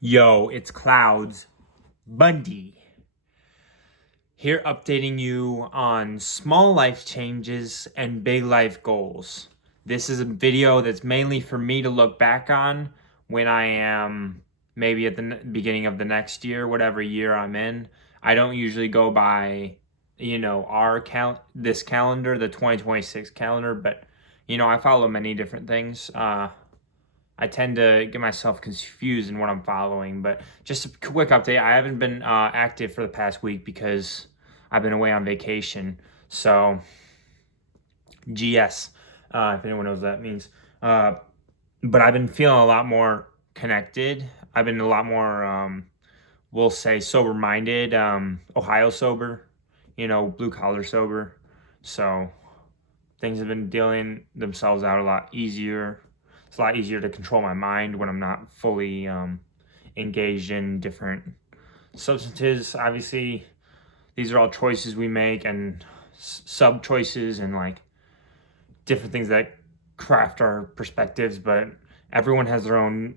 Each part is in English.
Yo, it's Clouds Bundy here updating you on small life changes and big life goals. This is a video that's mainly for me to look back on when I am maybe at the beginning of the next year, whatever year I'm in. I don't usually go by, this calendar, the 2026 calendar, but I follow many different things. I tend to get myself confused in what I'm following, but just a quick update. I haven't been active for the past week because I've been away on vacation. So, GS, if anyone knows what that means. But I've been feeling a lot more connected. I've been a lot more, we'll say, sober-minded, Ohio sober, blue collar sober. So things have been dealing themselves out a lot easier. It's a lot easier to control my mind when I'm not fully engaged in different substances. Obviously, these are all choices we make and sub choices and like different things that craft our perspectives, but everyone has their own,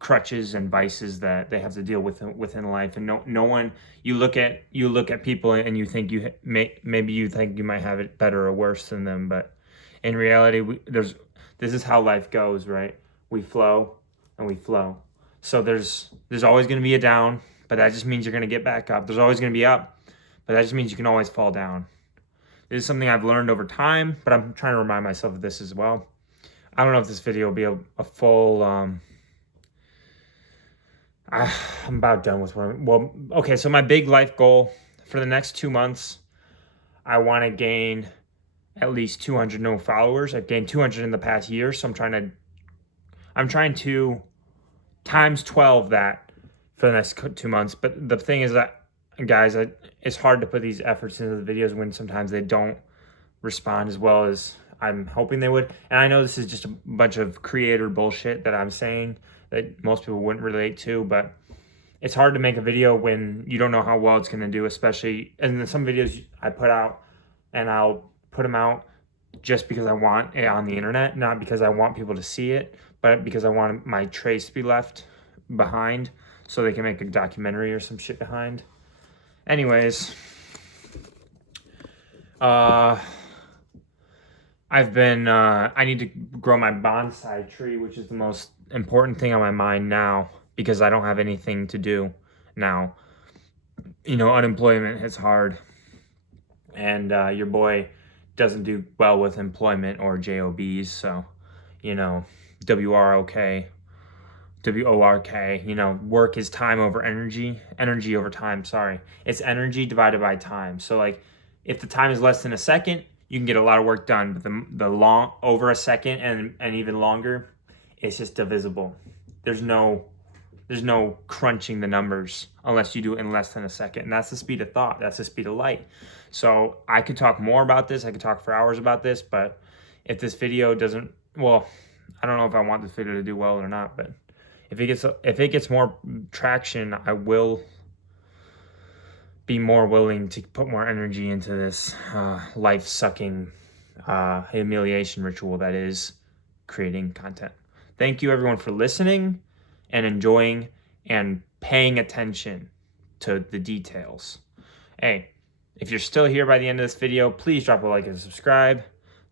crutches and vices that they have to deal with within life. And no one, you look at people and you think maybe you think you might have it better or worse than them, but in reality, this is how life goes, right? We flow and we flow. So there's always going to be a down, but that just means you're going to get back up. There's always going to be up, but that just means you can always fall down. This is something I've learned over time, but I'm trying to remind myself of this as well. I don't know if this video will be a full. I'm about done with one. Well, okay, so my big life goal for the next 2 months, I want to gain at least 200 new followers. I've gained 200 in the past year, so I'm trying to times 12 that for the next 2 months. But the thing is that, guys, it's hard to put these efforts into the videos when sometimes they don't respond as well as I'm hoping they would. And I know this is just a bunch of creator bullshit that I'm saying that most people wouldn't relate to, but it's hard to make a video when you don't know how well it's going to do, especially, and some videos I put out and I'll put them out just because I want it on the internet, not because I want people to see it, but because I want my trace to be left behind so they can make a documentary or some shit behind. Anyways, I need to grow my bonsai tree, which is the most important thing on my mind now because I don't have anything to do now. Unemployment hits hard, and your boy doesn't do well with employment or jobs. So, WROK, WORK. Work is time over energy over time. Sorry, it's energy divided by time. So like, if the time is less than a second, you can get a lot of work done. But the long over a second and even longer, it's just divisible. There's no crunching the numbers unless you do it in less than a second. And that's the speed of thought. That's the speed of light. So I could talk more about this. I could talk for hours about this. But if this video doesn't, well, I don't know if I want this video to do well or not. But if it gets more traction, I will be more willing to put more energy into this life-sucking humiliation ritual that is creating content. Thank you, everyone, for listening and enjoying and paying attention to the details. Hey, if you're still here by the end of this video, please drop a like and subscribe.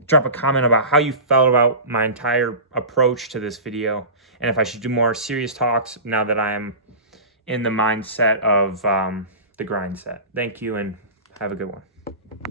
Drop a comment about how you felt about my entire approach to this video and if I should do more serious talks now that I am in the mindset of the grind set. Thank you and have a good one.